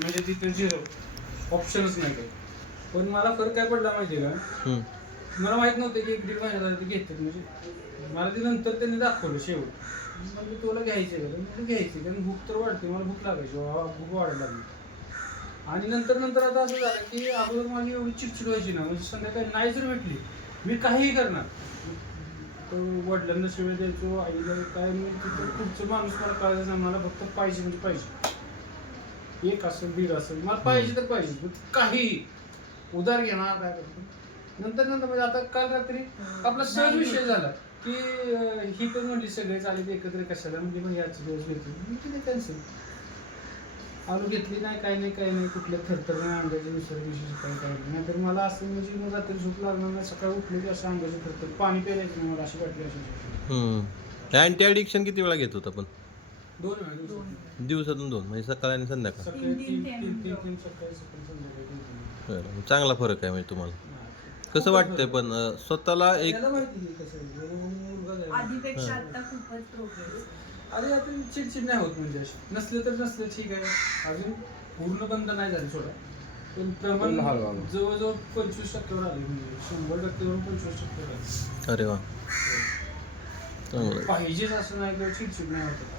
म्हणजे तिथे 0 ऑप्शनच नाही काही. पण मला फरक काय पडला माहिती आहे का, मला माहित नव्हतं की 1-1.5 महिन्यात ते घेतात. म्हणजे मला ते नंतर त्यांनी दाखवलं शेवट. म्हणजे तुला घ्यायचे का, म्हणजे घ्यायचे कारण भूक तर वाढते, मला भूक लागायची, भूक वाढायला लागली. आणि नंतर नंतर आता असं झालं की अगोदर माझी एवढी चिडचिड व्हायची ना, म्हणजे संध्याकाळी नाही जर भेटली मी काहीही करणार. तो वडिलांना शिवाय द्यायचो, आईला काय, मी तिथं पुढचं माणूस मला कळायचं नाही, मला फक्त पाहिजे म्हणजे पाहिजे. 1 असेल 1.5 असेल, मला पाहिजे तर पाहिजे, काहीही उधार घेणार काय करतो. नंतर नंतर म्हणजे आता काल रात्री आपला सहज विषय झाला की ही पण म्हणली सगळेच आले ते एकत्र कशाला, म्हणजे मग याची दिवस घेतली, मी तिथे कॅन्सल आलू घेतली नाही, काही नाही कुठलं थरथर नाही अंगाची, दुसऱ्या दिवशी सकाळी काय नाही. तर मला असं म्हणजे मग रात्री झोप लागणार नाही, सकाळी उठले की असं अंगाची थरथर, पाणी प्यायचं नाही मला, अशी वाटली अशी. अँटी ॲडिक्शन किती वेळा घेत होता पण? 2 वेळा दिवसातून 2, म्हणजे सकाळ आणि संध्याकाळ. सकाळी 3 सकाळी संध्याकाळी 3. चांगला फरक आहे म्हणजे तुम्हाला. कसं खूपच वाटतंय फरक पण स्वतःला एक त्याला माहिती आहे कसं आहे, मुलगा झाला. आधीपेक्षा आता खूपच प्रोग्रेस. अरे आता चिडचिड नाही होत, म्हणजे अशी नसले तर नसले ठीक आहे, अजून पूर्ण बंद नाही झाली सोडा, पण प्रमाण जवळजवळ 25% आले, म्हणजे 100% वरून 25% आले. अरे वा, चांगलं आहे. पाहिजेच असं नाही किंवा चिडचिड नाही होत.